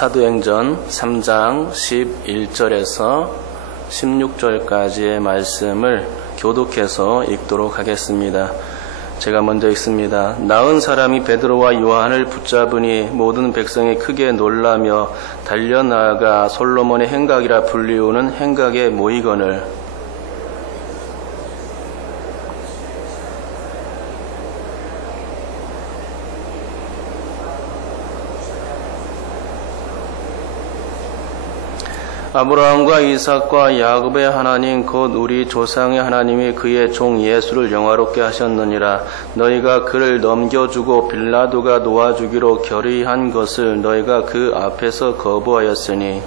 사도행전 3장 11절에서 16절까지의 말씀을 교독해서 읽도록 하겠습니다. 제가 먼저 읽습니다. 나은 사람이 베드로와 요한을 붙잡으니 모든 백성이 크게 놀라며 달려나가 솔로몬의 행각이라 불리우는 행각에 모이거늘 아브라함과 이삭과 야곱의 하나님 곧 우리 조상의 하나님이 그의 종 예수를 영화롭게 하셨느니라. 너희가 그를 넘겨주고 빌라도가 놓아주기로 결의한 것을 너희가 그 앞에서 거부하였으니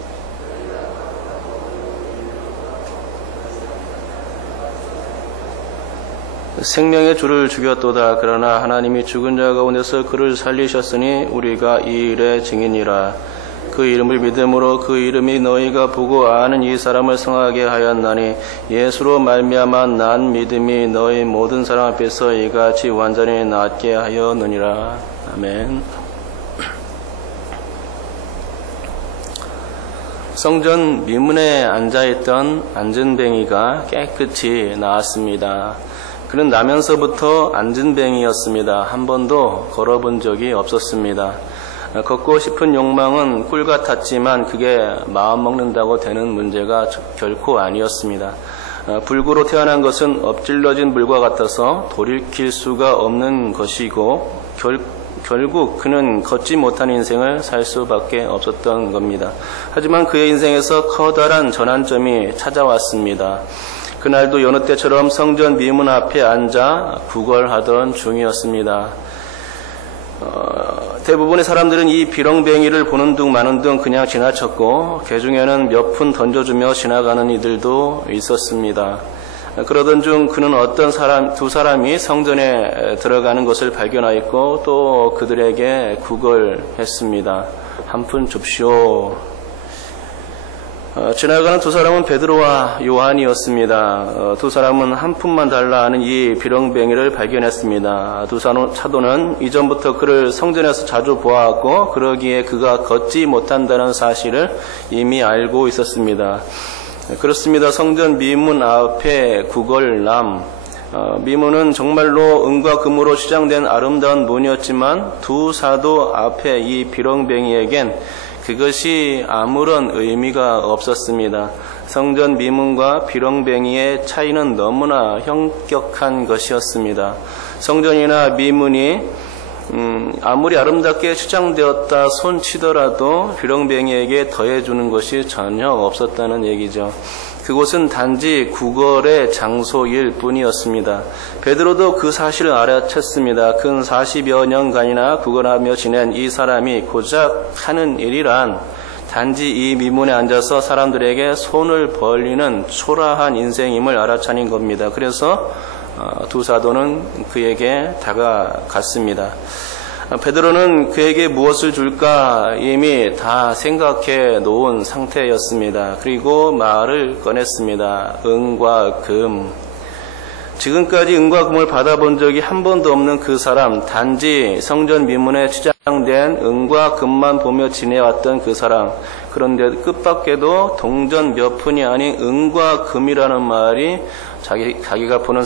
생명의 주를 죽였도다. 그러나 하나님이 죽은 자 가운데서 그를 살리셨으니 우리가 이 일의 증인이라. 그 이름을 믿음으로 그 이름이 너희가 보고 아는 이 사람을 성하게 하였나니 예수로 말미암아 난 믿음이 너희 모든 사람 앞에서 이같이 완전히 낫게 하였느니라. 아멘. 성전 미문에 앉아있던 안전뱅이가 깨끗이 나았습니다. 그는 나면서부터 안전뱅이였습니다. 한 번도 걸어본 적이 없었습니다. 걷고 싶은 욕망은 꿀 같았지만 그게 마음먹는다고 되는 문제가 결코 아니었습니다. 불구로 태어난 것은 엎질러진 물과 같아서 돌이킬 수가 없는 것이고 결국 그는 걷지 못한 인생을 살 수밖에 없었던 겁니다. 하지만 그의 인생에서 커다란 전환점이 찾아왔습니다. 그날도 여느 때처럼 성전 미문 앞에 앉아 구걸하던 중이었습니다. 대부분의 사람들은 이 비렁뱅이를 보는 둥 마는 둥 그냥 지나쳤고 그 중에는 몇 푼 던져주며 지나가는 이들도 있었습니다. 그러던 중 그는 어떤 두 사람이 성전에 들어가는 것을 발견하였고 또 그들에게 구걸했습니다. 한 푼 줍시오. 지나가는 두 사람은 베드로와 요한이었습니다. 두 사람은 한 푼만 달라 하는 이 비렁뱅이를 발견했습니다. 두 사도는 이전부터 그를 성전에서 자주 보았고 그러기에 그가 걷지 못한다는 사실을 이미 알고 있었습니다. 그렇습니다. 성전 미문 앞에 구걸남. 미문은 정말로 은과 금으로 시장된 아름다운 문이었지만 두 사도 앞에 이 비렁뱅이에겐 그것이 아무런 의미가 없었습니다. 성전 미문과 비렁뱅이의 차이는 너무나 현격한 것이었습니다. 성전이나 미문이 아무리 아름답게 치장되었다 손치더라도 비렁뱅이에게 더해주는 것이 전혀 없었다는 얘기죠. 그곳은 단지 구걸의 장소일 뿐이었습니다. 베드로도 그 사실을 알아챘습니다. 근 40여 년간이나 구걸하며 지낸 이 사람이 고작 하는 일이란 단지 이 미문에 앉아서 사람들에게 손을 벌리는 초라한 인생임을 알아차린 겁니다. 그래서 두 사도는 그에게 다가갔습니다. 베드로는 그에게 무엇을 줄까 이미 다 생각해 놓은 상태였습니다. 그리고 말을 꺼냈습니다. 은과 금. 지금까지 은과 금을 받아본 적이 한 번도 없는 그 사람, 단지 성전 미문에 치장된 은과 금만 보며 지내왔던 그 사람. 그런데 뜻밖에도 동전 몇 푼이 아닌 은과 금이라는 말이 자기가 보는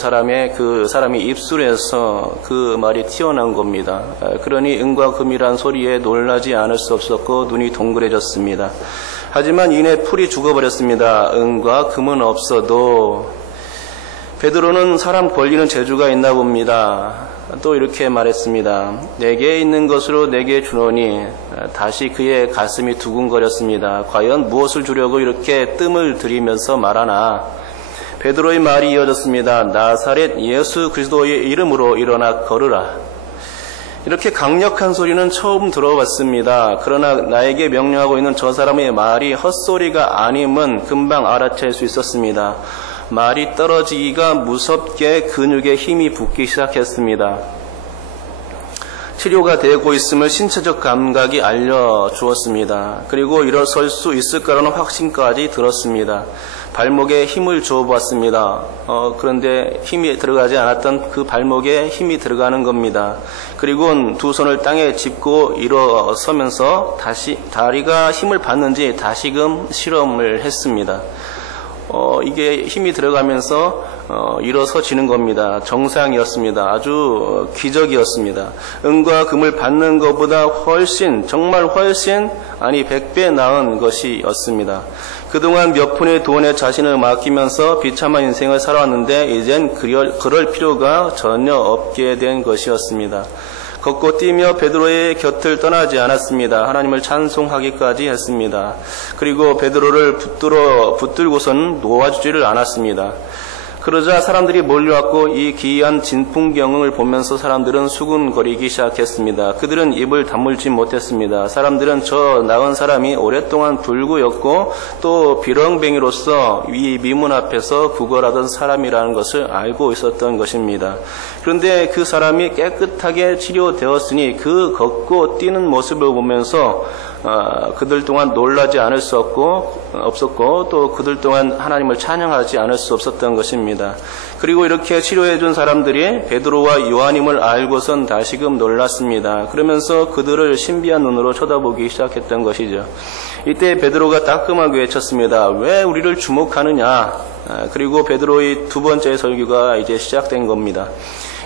그 사람이 입술에서 그 말이 튀어나온 겁니다. 그러니 은과 금이란 소리에 놀라지 않을 수 없었고 눈이 동그래졌습니다. 하지만 이내 풀이 죽어버렸습니다. 은과 금은 없어도. 베드로는 사람 권리는 재주가 있나 봅니다. 또 이렇게 말했습니다. 내게 있는 것으로 내게 주노니. 다시 그의 가슴이 두근거렸습니다. 과연 무엇을 주려고 이렇게 뜸을 들이면서 말하나. 베드로의 말이 이어졌습니다. 나사렛 예수 그리스도의 이름으로 일어나 걸으라. 이렇게 강력한 소리는 처음 들어봤습니다. 그러나 나에게 명령하고 있는 저 사람의 말이 헛소리가 아님은 금방 알아챌 수 있었습니다. 말이 떨어지기가 무섭게 근육에 힘이 붙기 시작했습니다. 치료가 되고 있음을 신체적 감각이 알려주었습니다. 그리고 일어설 수 있을 거라는 확신까지 들었습니다. 발목에 힘을 주어보았습니다. 그런데 힘이 들어가지 않았던 그 발목에 힘이 들어가는 겁니다. 그리고 두 손을 땅에 짚고 일어서면서 다시 다리가 힘을 받는지 다시금 실험을 했습니다. 이게 힘이 들어가면서 일어서지는 겁니다. 정상이었습니다. 아주 기적이었습니다. 은과 금을 받는 것보다 정말 훨씬 100배 나은 것이었습니다. 그동안 몇 푼의 돈에 자신을 맡기면서 비참한 인생을 살아왔는데 이젠 그럴 필요가 전혀 없게 된 것이었습니다. 걷고 뛰며 베드로의 곁을 떠나지 않았습니다. 하나님을 찬송하기까지 했습니다. 그리고 베드로를 붙들고선 놓아주지를 않았습니다. 그러자 사람들이 몰려왔고 이 기이한 진풍경을 보면서 사람들은 수군거리기 시작했습니다. 그들은 입을 다물지 못했습니다. 사람들은 저 나은 사람이 오랫동안 불구였고 또 비렁뱅이로서 이 미문 앞에서 구걸하던 사람이라는 것을 알고 있었던 것입니다. 그런데 그 사람이 깨끗하게 치료되었으니 그 걷고 뛰는 모습을 보면서 그들 동안 놀라지 않을 수 없었고 또 그들 동안 하나님을 찬양하지 않을 수 없었던 것입니다. 그리고 이렇게 치료해준 사람들이 베드로와 요한임을 알고선 다시금 놀랐습니다. 그러면서 그들을 신비한 눈으로 쳐다보기 시작했던 것이죠. 이때 베드로가 따끔하게 외쳤습니다. 왜 우리를 주목하느냐? 그리고 베드로의 두 번째 설교가 이제 시작된 겁니다.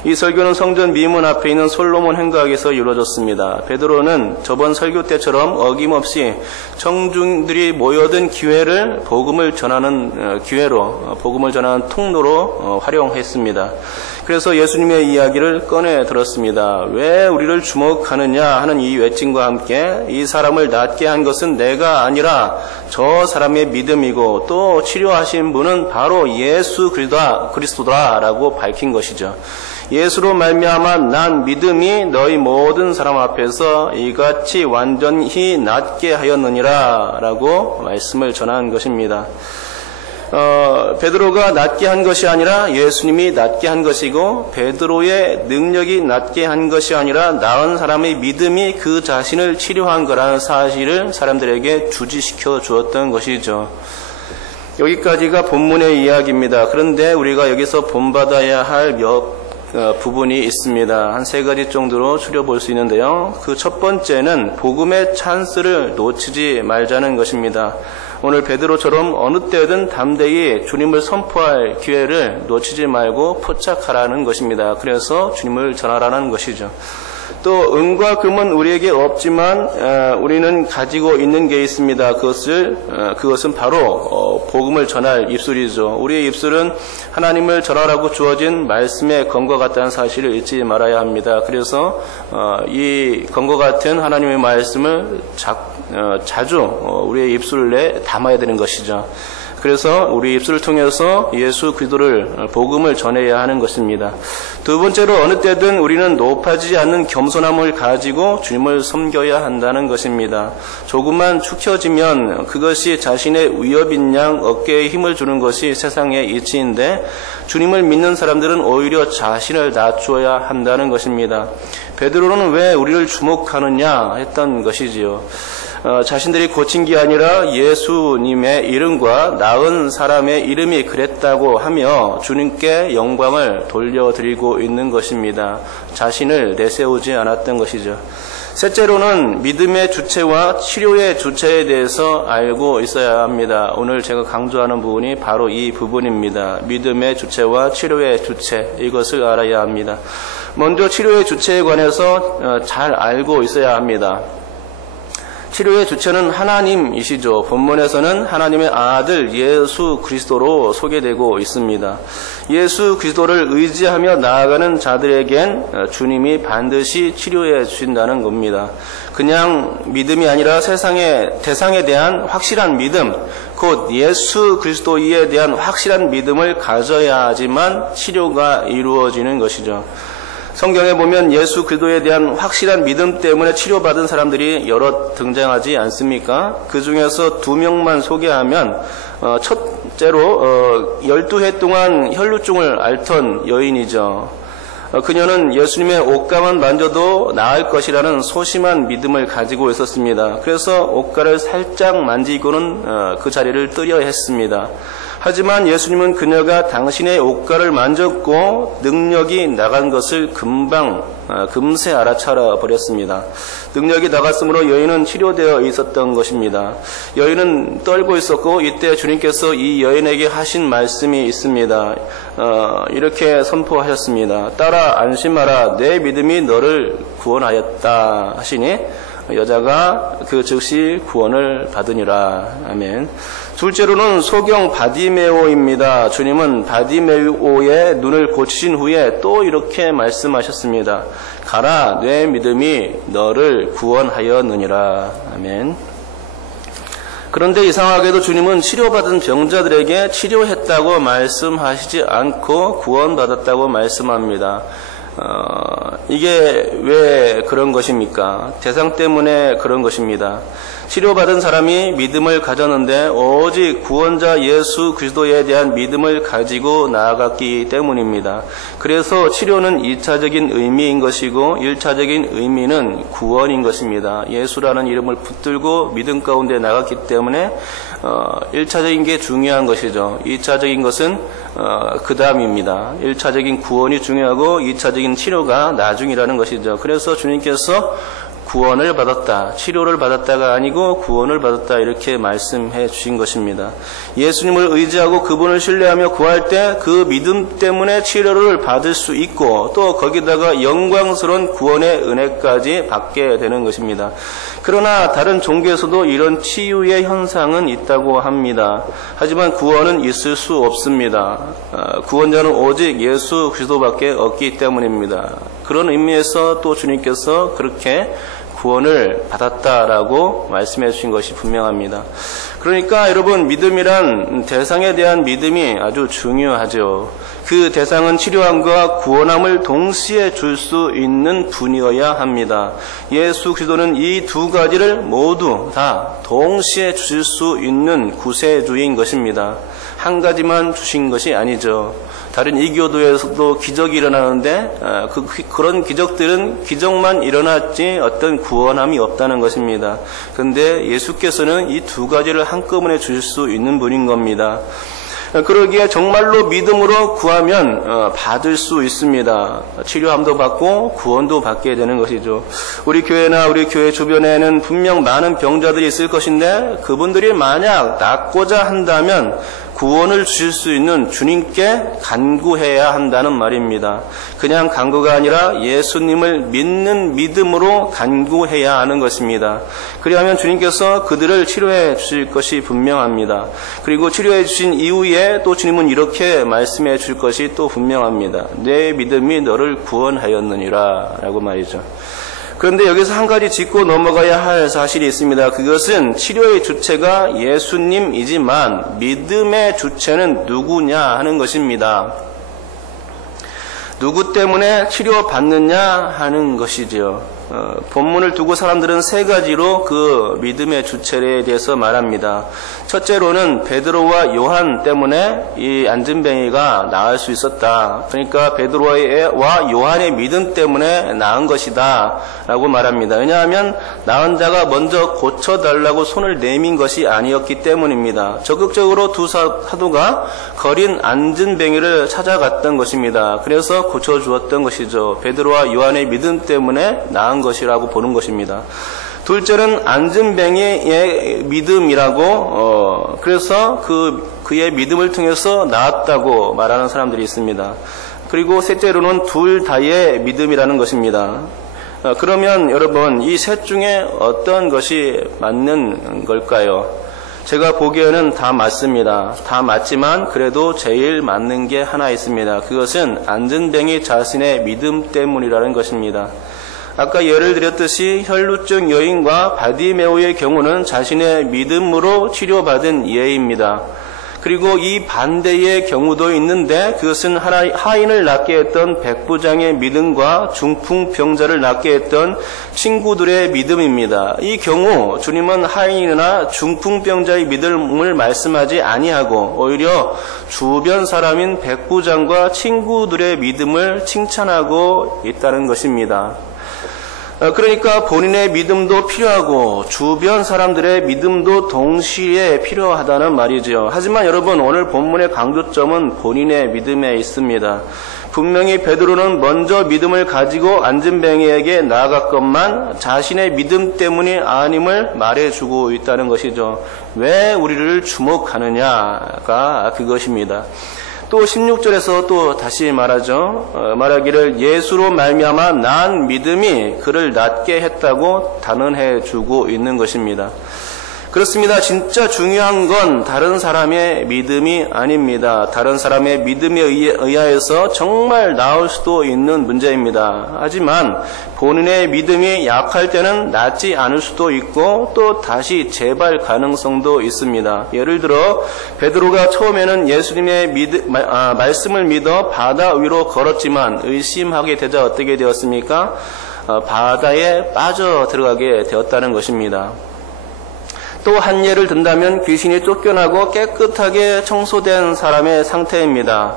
이 설교는 성전 미문 앞에 있는 솔로몬 행각에서 이루어졌습니다. 베드로는 저번 설교 때처럼 어김없이 청중들이 모여든 기회를 복음을 전하는 통로로 활용했습니다. 그래서 예수님의 이야기를 꺼내 들었습니다. 왜 우리를 주목하느냐 하는 이 외침과 함께 이 사람을 낫게 한 것은 내가 아니라 저 사람의 믿음이고 또 치료하신 분은 바로 예수 그리스도다라고 밝힌 것이죠. 예수로 말미암아 난 믿음이 너희 모든 사람 앞에서 이같이 완전히 낫게 하였느니라 라고 말씀을 전한 것입니다. 베드로가 낫게 한 것이 아니라 예수님이 낫게 한 것이고 베드로의 능력이 낫게 한 것이 아니라 나은 사람의 믿음이 그 자신을 치료한 거라는 사실을 사람들에게 주지시켜 주었던 것이죠. 여기까지가 본문의 이야기입니다. 그런데 우리가 여기서 본받아야 할 부분이 있습니다. 한 3가지 정도로 추려볼 수 있는데요. 그 첫 번째는 복음의 찬스를 놓치지 말자는 것입니다. 오늘 베드로처럼 어느 때든 담대히 주님을 선포할 기회를 놓치지 말고 포착하라는 것입니다. 그래서 주님을 전하라는 것이죠. 또 은과 금은 우리에게 없지만 우리는 가지고 있는 게 있습니다. 그것은 바로 복음을 전할 입술이죠. 우리의 입술은 하나님을 전하라고 주어진 말씀의 검과 같다는 사실을 잊지 말아야 합니다. 그래서 이 검과 같은 하나님의 말씀을 자주 우리의 입술 내에 담아야 되는 것이죠. 그래서 우리 입술을 통해서 예수 그리스도를 복음을 전해야 하는 것입니다. 두 번째로 어느 때든 우리는 높아지지 않는 겸손함을 가지고 주님을 섬겨야 한다는 것입니다. 조금만 축혀지면 그것이 자신의 위협인 양 어깨에 힘을 주는 것이 세상의 이치인데 주님을 믿는 사람들은 오히려 자신을 낮추어야 한다는 것입니다. 베드로는 왜 우리를 주목하느냐 했던 것이지요. 자신들이 고친 게 아니라 예수님의 이름과 나은 사람의 이름이 그랬다고 하며 주님께 영광을 돌려드리고 있는 것입니다. 자신을 내세우지 않았던 것이죠. 셋째로는 믿음의 주체와 치료의 주체에 대해서 알고 있어야 합니다. 오늘 제가 강조하는 부분이 바로 이 부분입니다. 믿음의 주체와 치료의 주체, 이것을 알아야 합니다. 먼저 치료의 주체에 관해서 잘 알고 있어야 합니다. 치료의 주체는 하나님이시죠. 본문에서는 하나님의 아들 예수 그리스도로 소개되고 있습니다. 예수 그리스도를 의지하며 나아가는 자들에겐 주님이 반드시 치료해 주신다는 겁니다. 그냥 믿음이 아니라 대상에 대한 확실한 믿음, 곧 예수 그리스도에 대한 확실한 믿음을 가져야지만 치료가 이루어지는 것이죠. 성경에 보면 예수 그리스도에 대한 확실한 믿음 때문에 치료받은 사람들이 여럿 등장하지 않습니까? 그 중에서 2명만 소개하면 첫째로 12해 동안 혈루증을 앓던 여인이죠. 그녀는 예수님의 옷가만 만져도 나을 것이라는 소심한 믿음을 가지고 있었습니다. 그래서 옷가를 살짝 만지고는 그 자리를 뜨려 했습니다. 하지만 예수님은 그녀가 당신의 옷가를 만졌고 능력이 나간 것을 금세 알아차려 버렸습니다. 능력이 나갔으므로 여인은 치료되어 있었던 것입니다. 여인은 떨고 있었고 이때 주님께서 이 여인에게 하신 말씀이 있습니다. 이렇게 선포하셨습니다. 딸아 안심하라, 내 믿음이 너를 구원하였다 하시니 여자가 그 즉시 구원을 받으니라. 아멘. 둘째로는 소경 바디메오입니다. 주님은 바디메오의 눈을 고치신 후에 또 이렇게 말씀하셨습니다. 가라, 내 믿음이 너를 구원하였느니라. 아멘. 그런데 이상하게도 주님은 치료받은 병자들에게 치료했다고 말씀하시지 않고 구원받았다고 말씀합니다. 이게 왜 그런 것입니까? 대상 때문에 그런 것입니다. 치료받은 사람이 믿음을 가졌는데 오직 구원자 예수 그리스도에 대한 믿음을 가지고 나아갔기 때문입니다. 그래서 치료는 2차적인 의미인 것이고 1차적인 의미는 구원인 것입니다. 예수라는 이름을 붙들고 믿음 가운데 나갔기 때문에 1차적인 게 중요한 것이죠. 2차적인 것은 그 다음입니다. 1차적인 구원이 중요하고 2차적인 치료가 나중이라는 것이죠. 그래서 주님께서 구원을 받았다, 치료를 받았다가 아니고 구원을 받았다 이렇게 말씀해 주신 것입니다. 예수님을 의지하고 그분을 신뢰하며 구할 때 그 믿음 때문에 치료를 받을 수 있고 또 거기다가 영광스러운 구원의 은혜까지 받게 되는 것입니다. 그러나 다른 종교에서도 이런 치유의 현상은 있다고 합니다. 하지만 구원은 있을 수 없습니다. 구원자는 오직 예수 그리스도밖에 없기 때문입니다. 그런 의미에서 또 주님께서 그렇게 구원을 받았다라고 말씀해 주신 것이 분명합니다. 그러니까 여러분, 믿음이란 대상에 대한 믿음이 아주 중요하죠. 그 대상은 치료함과 구원함을 동시에 줄 수 있는 분이어야 합니다. 예수 그리스도는 이 두 가지를 모두 다 동시에 주실 수 있는 구세주인 것입니다. 한 가지만 주신 것이 아니죠. 다른 이교도에서도 기적이 일어나는데 그런 기적들은 기적만 일어났지 어떤 구원함이 없다는 것입니다. 그런데 예수께서는 이 두 가지를 한꺼번에 주실 수 있는 분인 겁니다. 그러기에 정말로 믿음으로 구하면 받을 수 있습니다. 치료함도 받고 구원도 받게 되는 것이죠. 우리 교회나 우리 교회 주변에는 분명 많은 병자들이 있을 것인데 그분들이 만약 낫고자 한다면 구원을 주실 수 있는 주님께 간구해야 한다는 말입니다. 그냥 간구가 아니라 예수님을 믿는 믿음으로 간구해야 하는 것입니다. 그리하면 주님께서 그들을 치료해 주실 것이 분명합니다. 그리고 치료해 주신 이후에 또 주님은 이렇게 말씀해 줄 것이 또 분명합니다. 내 믿음이 너를 구원하였느니라 라고 말이죠. 그런데 여기서 한 가지 짚고 넘어가야 할 사실이 있습니다. 그것은 치료의 주체가 예수님이지만 믿음의 주체는 누구냐 하는 것입니다. 누구 때문에 치료받느냐 하는 것이죠. 본문을 두고 사람들은 세 가지로 그 믿음의 주체에 대해서 말합니다. 첫째로는 베드로와 요한 때문에 이 안진뱅이가 나을 수 있었다. 그러니까 베드로와 요한의 믿음 때문에 나은 것이다 라고 말합니다. 왜냐하면 나은 자가 먼저 고쳐달라고 손을 내민 것이 아니었기 때문입니다. 적극적으로 두 사도가 거린 안진뱅이를 찾아갔던 것입니다. 그래서 고쳐주었던 것이죠. 베드로와 요한의 믿음 때문에 나은 것이라고 보는 것입니다. 둘째는 안진뱅이의 믿음이라고 그래서 그의 믿음을 통해서 나았다고 말하는 사람들이 있습니다. 그리고 셋째로는 둘 다의 믿음이라는 것입니다. 그러면 여러분, 이 셋 중에 어떤 것이 맞는 걸까요? 제가 보기에는 다 맞습니다. 다 맞지만 그래도 제일 맞는 게 하나 있습니다. 그것은 안진뱅이 자신의 믿음 때문이라는 것입니다. 아까 예를 들었듯이 혈루증 여인과 바디메오의 경우는 자신의 믿음으로 치료받은 예입니다. 그리고 이 반대의 경우도 있는데 그것은 하인을 낳게 했던 백부장의 믿음과 중풍병자를 낳게 했던 친구들의 믿음입니다. 이 경우 주님은 하인이나 중풍병자의 믿음을 말씀하지 아니하고 오히려 주변 사람인 백부장과 친구들의 믿음을 칭찬하고 있다는 것입니다. 그러니까 본인의 믿음도 필요하고 주변 사람들의 믿음도 동시에 필요하다는 말이죠. 하지만 여러분, 오늘 본문의 강조점은 본인의 믿음에 있습니다. 분명히 베드로는 먼저 믿음을 가지고 안전뱅이에게 나아갔건만 자신의 믿음 때문이 아님을 말해주고 있다는 것이죠. 왜 우리를 주목하느냐가 그것입니다. 또 16절에서 또 다시 말하죠. 말하기를 예수로 말미암아 난 믿음이 그를 낫게 했다고 단언해 주고 있는 것입니다. 그렇습니다. 진짜 중요한 건 다른 사람의 믿음이 아닙니다. 다른 사람의 믿음에 의하여서 정말 나을 수도 있는 문제입니다. 하지만 본인의 믿음이 약할 때는 낫지 않을 수도 있고 또 다시 재발 가능성도 있습니다. 예를 들어 베드로가 처음에는 예수님의 말씀을 믿어 바다 위로 걸었지만 의심하게 되자 어떻게 되었습니까? 바다에 빠져 들어가게 되었다는 것입니다. 또 한 예를 든다면 귀신이 쫓겨나고 깨끗하게 청소된 사람의 상태입니다.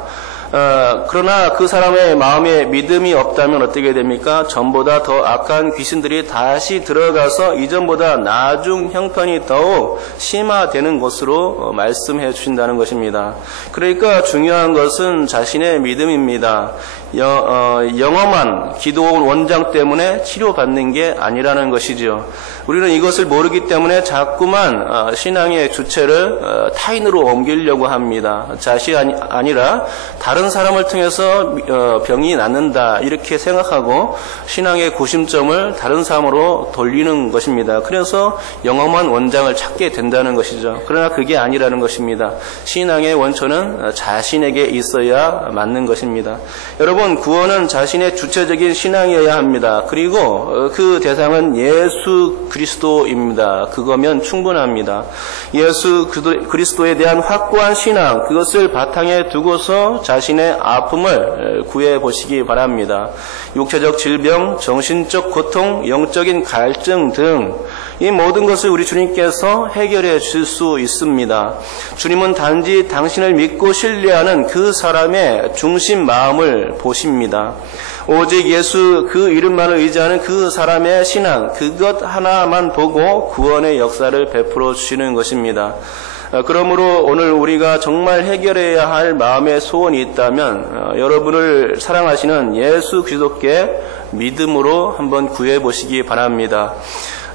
그러나 그 사람의 마음에 믿음이 없다면 어떻게 됩니까? 전보다 더 악한 귀신들이 다시 들어가서 이전보다 나중 형편이 더욱 심화되는 것으로 말씀해 주신다는 것입니다. 그러니까 중요한 것은 자신의 믿음입니다. 영험한 기도 원장 때문에 치료받는 게 아니라는 것이죠. 우리는 이것을 모르기 때문에 자꾸만 신앙의 주체를 타인으로 옮기려고 합니다. 자신이 아니라 다른 사람을 통해서 병이 낫는다 이렇게 생각하고 신앙의 구심점을 다른 사람으로 돌리는 것입니다. 그래서 영험한 원장을 찾게 된다는 것이죠. 그러나 그게 아니라는 것입니다. 신앙의 원천은 자신에게 있어야 맞는 것입니다. 여러분, 구원은 자신의 주체적인 신앙이어야 합니다. 그리고 그 대상은 예수 그리스도입니다. 그거면 충분합니다. 예수 그리스도에 대한 확고한 신앙, 그것을 바탕에 두고서 자신의 아픔을 구해 보시기 바랍니다. 육체적 질병, 정신적 고통, 영적인 갈증 등 이 모든 것을 우리 주님께서 해결해 주실 수 있습니다. 주님은 단지 당신을 믿고 신뢰하는 그 사람의 중심 마음을 보십니다. 오직 예수 그 이름만을 의지하는 그 사람의 신앙, 그것 하나만 보고 구원의 역사를 베풀어 주시는 것입니다. 그러므로 오늘 우리가 정말 해결해야 할 마음의 소원이 있다면 여러분을 사랑하시는 예수 그리스도께 믿음으로 한번 구해 보시기 바랍니다.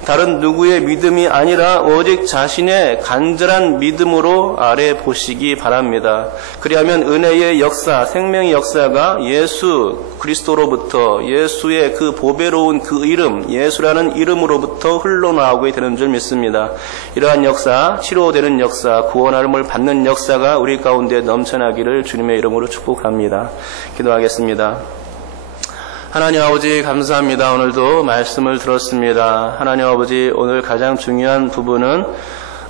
다른 누구의 믿음이 아니라 오직 자신의 간절한 믿음으로 아뢰 보시기 바랍니다. 그리하면 은혜의 역사, 생명의 역사가 예수 그리스도로부터 예수의 그 보배로운 그 이름, 예수라는 이름으로부터 흘러나오게 되는 줄 믿습니다. 이러한 역사, 치료되는 역사, 구원함을 받는 역사가 우리 가운데 넘쳐나기를 주님의 이름으로 축복합니다. 기도하겠습니다. 하나님 아버지 감사합니다. 오늘도 말씀을 들었습니다. 하나님 아버지, 오늘 가장 중요한 부분은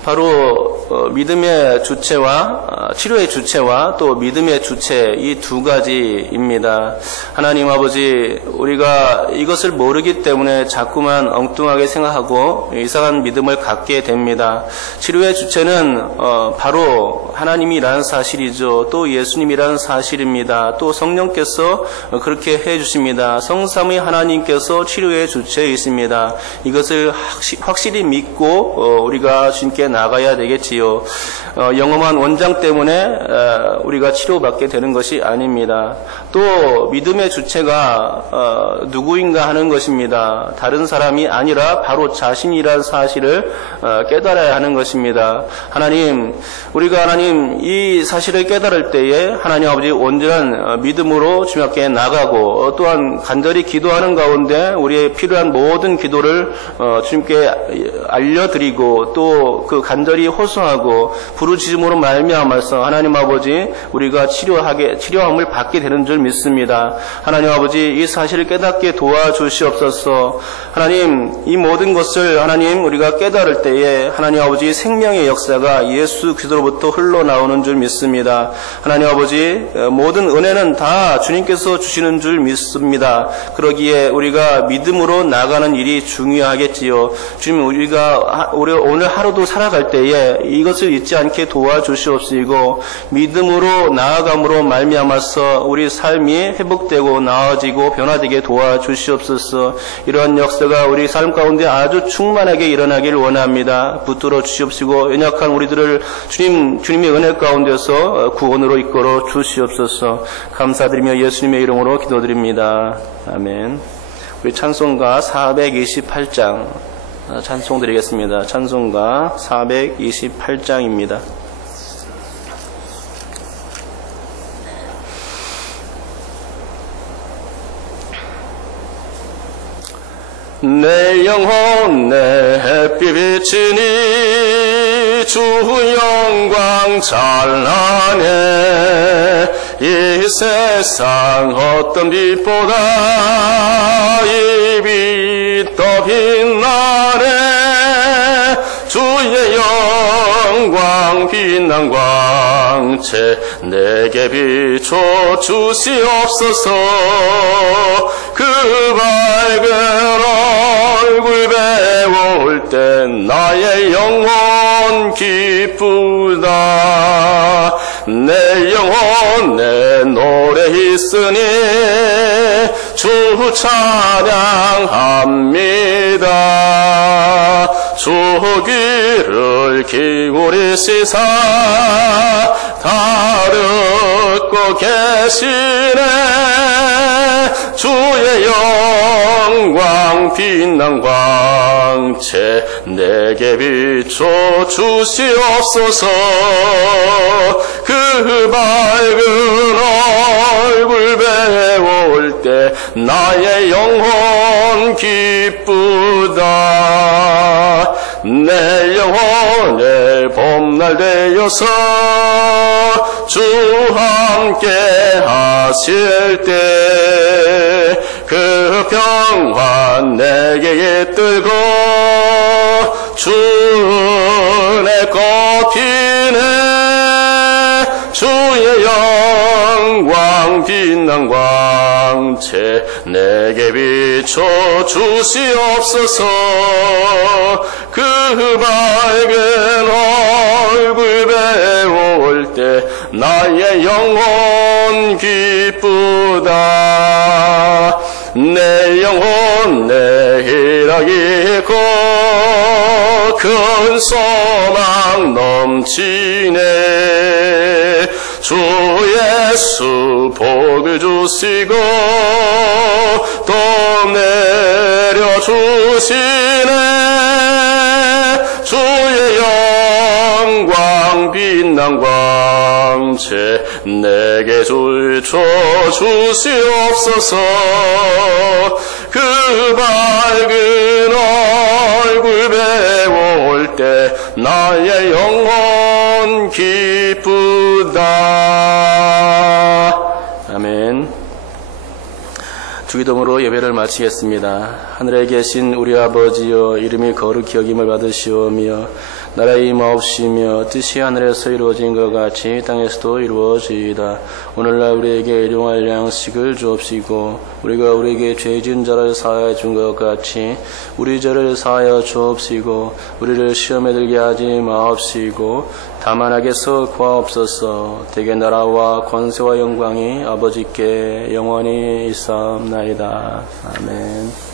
바로 믿음의 주체와 치료의 주체와 또 믿음의 주체, 이 두 가지입니다. 하나님 아버지, 우리가 이것을 모르기 때문에 자꾸만 엉뚱하게 생각하고 이상한 믿음을 갖게 됩니다. 치료의 주체는 바로 하나님이라는 사실이죠. 또 예수님이라는 사실입니다. 또 성령께서 그렇게 해주십니다. 성삼위 하나님께서 치료의 주체에 있습니다. 이것을 확실히 믿고 우리가 주님께 나가야 되겠지요. 영험한 원장 때문에 우리가 치료받게 되는 것이 아닙니다. 또 믿음의 주체가 누구인가 하는 것입니다. 다른 사람이 아니라 바로 자신이라는 사실을 깨달아야 하는 것입니다. 하나님, 우리가 하나님 이 사실을 깨달을 때에 하나님 아버지 온전한 믿음으로 주님 앞에 나가고 또한 간절히 기도하는 가운데 우리의 필요한 모든 기도를 주님께 알려드리고 또 그 간절히 호소하고 부르짖음으로 말미암아서 하나님 아버지 우리가 치료함을 받게 되는 줄 믿습니다. 하나님 아버지 이 사실을 깨닫게 도와주시옵소서. 하나님 이 모든 것을 하나님 우리가 깨달을 때에 하나님 아버지 생명의 역사가 예수 그리스도로부터 흘러나오는 줄 믿습니다. 하나님 아버지 모든 은혜는 다 주님께서 주시는 줄 믿습니다. 그러기에 우리가 믿음으로 나가는 일이 중요하겠지요. 주님 우리가 오늘 하루도 살아갈 때에 이것을 잊지 않게 도와주시옵시고 믿음으로 나아감으로 말미암아서 우리 삶이 회복되고 나아지고 변화되게 도와주시옵소서. 이러한 역사가 우리 삶 가운데 아주 충만하게 일어나길 원합니다. 붙들어 주시옵시고 연약한 우리들을 주님의 은혜 가운데서 구원으로 이끌어 주시옵소서. 감사드리며 예수님의 이름으로 기도드립니다. 아멘. 우리 찬송가 428장 찬송 드리겠습니다. 찬송가 428장입니다. 내 영혼 내 햇빛 비치니 주 영광 찬란해. 이 세상 어떤 빛보다 이 빛 더 빛나네. 주의 영광 빛난 광채 내게 비춰 주시옵소서. 그 밝은 얼굴 배울 때 나의 영혼 기쁘다. 내 영혼 내 노래 있으니 주 찬양합니다. 주 귀를 기울이시사 다 듣고 계시네. 주의 영광 빛난 광채 내게 비춰 주시옵소서. 그 밝은 얼굴 배울 때 나의 영혼 기쁘다. 내 영혼의 봄날 되어서 주 함께 하실 때 그 평화 내게 깃들고 주 은혜 꽃피네. 주의 영광 빛난 광채 내게 비춰 주시옵소서. 그 밝은 얼굴 배울 때 나의 영혼 기쁘다. 내 영혼 내 희락 있고 큰 소망 넘치네. 주 예수 복을 주시고 또 내려주시네. 주의 영광 빛난 광채 내게 비춰 주시옵소서. 그 밝은 얼굴 배울 때 나의 영혼 기쁘다. 아멘. 주기도문으로 예배를 마치겠습니다. 하늘에 계신 우리 아버지여, 이름이 거룩히 여김을 받으시오며 나라의 임하옵시며 뜻이 하늘에서 이루어진 것 같이 땅에서도 이루어지이다. 오늘날 우리에게 일용할 양식을 주옵시고 우리가 우리에게 죄 지은 자를 사하여 준 것 같이 우리 죄를 사하여 주옵시고 우리를 시험에 들게 하지 마옵시고 다만 악에서 구하옵소서. 대개 나라와 권세와 영광이 아버지께 영원히 있사옵나이다. 아멘.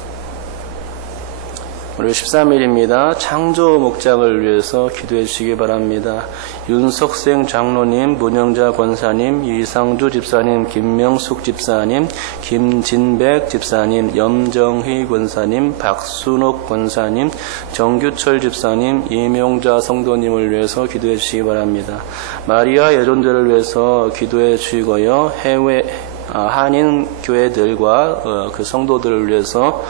오늘 13일입니다. 창조 목장을 위해서 기도해 주시기 바랍니다. 윤석생 장로님, 문영자 권사님, 이상주 집사님, 김명숙 집사님, 김진백 집사님, 염정희 권사님, 박순옥 권사님, 정규철 집사님, 이명자 성도님을 위해서 기도해 주시기 바랍니다. 마리아 예존자를 위해서 기도해 주시고요. 해외 한인 교회들과 그 성도들을 위해서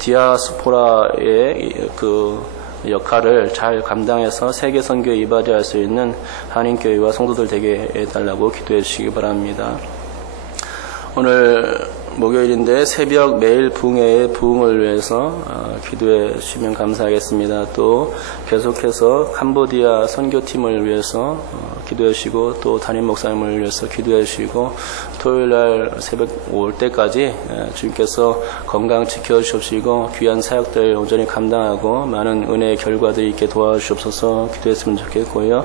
디아스포라의 그 역할을 잘 감당해서 세계 선교에 이바지할 수 있는 한인교회와 성도들 되게 해달라고 기도해 주시기 바랍니다. 오늘 목요일인데 새벽 매일 부흥회의 부흥을 위해서 기도해 주시면 감사하겠습니다. 또 계속해서 캄보디아 선교팀을 위해서 기도해 주시고 또 담임 목사님을 위해서 기도해 주시고 토요일날 새벽 올 때까지 주님께서 건강 지켜주시옵시고 귀한 사역들 온전히 감당하고 많은 은혜의 결과들이 있게 도와주시옵소서 기도했으면 좋겠고요.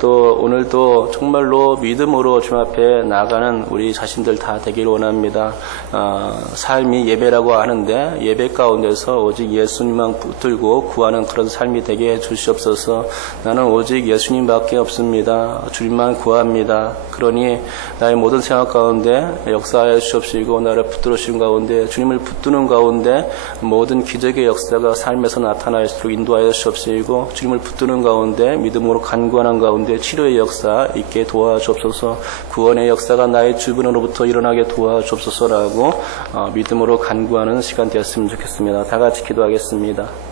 또 오늘도 정말로 믿음으로 주님 앞에 나가는 우리 자신들 다 되기를 원합니다. 삶이 예배라고 하는데 예배 가운데서 오직 예수님만 붙들고 구하는 그런 삶이 되게 해주시옵소서. 나는 오직 예수님밖에 없습니다. 주님만 구합니다. 그러니 나의 모든 생각 가운데 역사하여 주시옵시고 나를 붙들어 주신 가운데 주님을 붙드는 가운데 모든 기적의 역사가 삶에서 나타날 수 있도록 인도하여 주시옵시고 주님을 붙드는 가운데 믿음으로 간구하는 가운데 치료의 역사 있게 도와주옵소서. 구원의 역사가 나의 주변으로부터 일어나게 도와주옵소서라고 믿음으로 간구하는 시간 되었으면 좋겠습니다. 다 같이 기도하겠습니다.